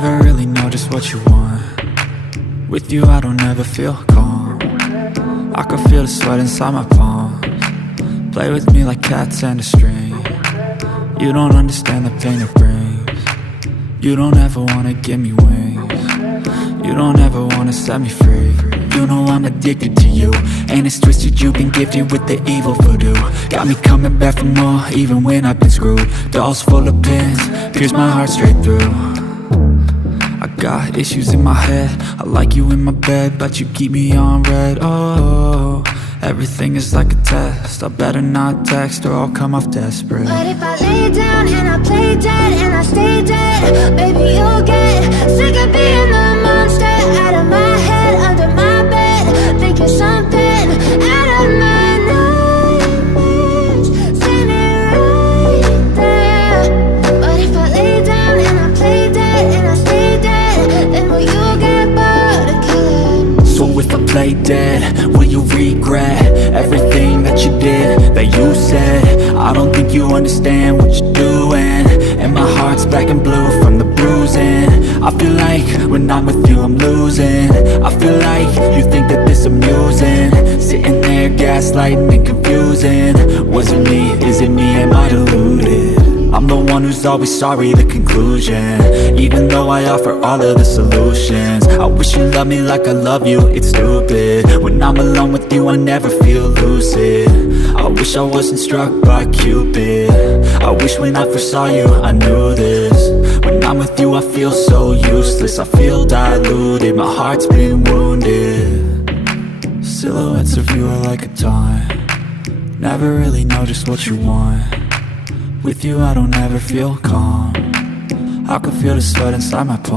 Never really know just what you want. With you I don't ever feel calm. I can feel the sweat inside my palms. Play with me like cats and a string. You don't understand the pain it brings. You don't ever wanna give me wings. You don't ever wanna set me free. You know I'm addicted to you, and it's twisted, you've been gifted with the evil voodoo. Got me coming back for more, even when I've been screwed. Dolls full of pins, pierce my heart straight through. I got issues in my head, I like you in my bed, but you keep me on red. Oh, everything is like a test, I better not text or I'll come off desperate. But if I lay down and I play dead and I stay dead, baby you'll get sick of being the monster out of my head, under my bed, think you're something out of my nightmares, standing right there. But if I lay down and I play dead and I stay dead, then will you get bored of killing? So if I play dead, will you regret everything that you did, that you said? I don't think you understand what you're doing, and my heart's black and blue from the bruising. I feel like when I'm with you I'm losing. I feel like you think that this amusing, sitting there gaslighting and confusing. Was it me? Is it me? Am I deluded? I'm the one who's always sorry, the conclusion, even though I offer all of the solutions. I wish you loved me like I love you, it's stupid. When I'm alone with you I never feel lucid. I wish I wasn't struck by Cupid. I wish when I first saw you I knew this. When I'm with you I feel so useless, I feel diluted, my heart's been wounded. Silhouettes of you are like a taunt. Never really know just what you want. With you I don't ever feel calm. I can feel the sweat inside my palms.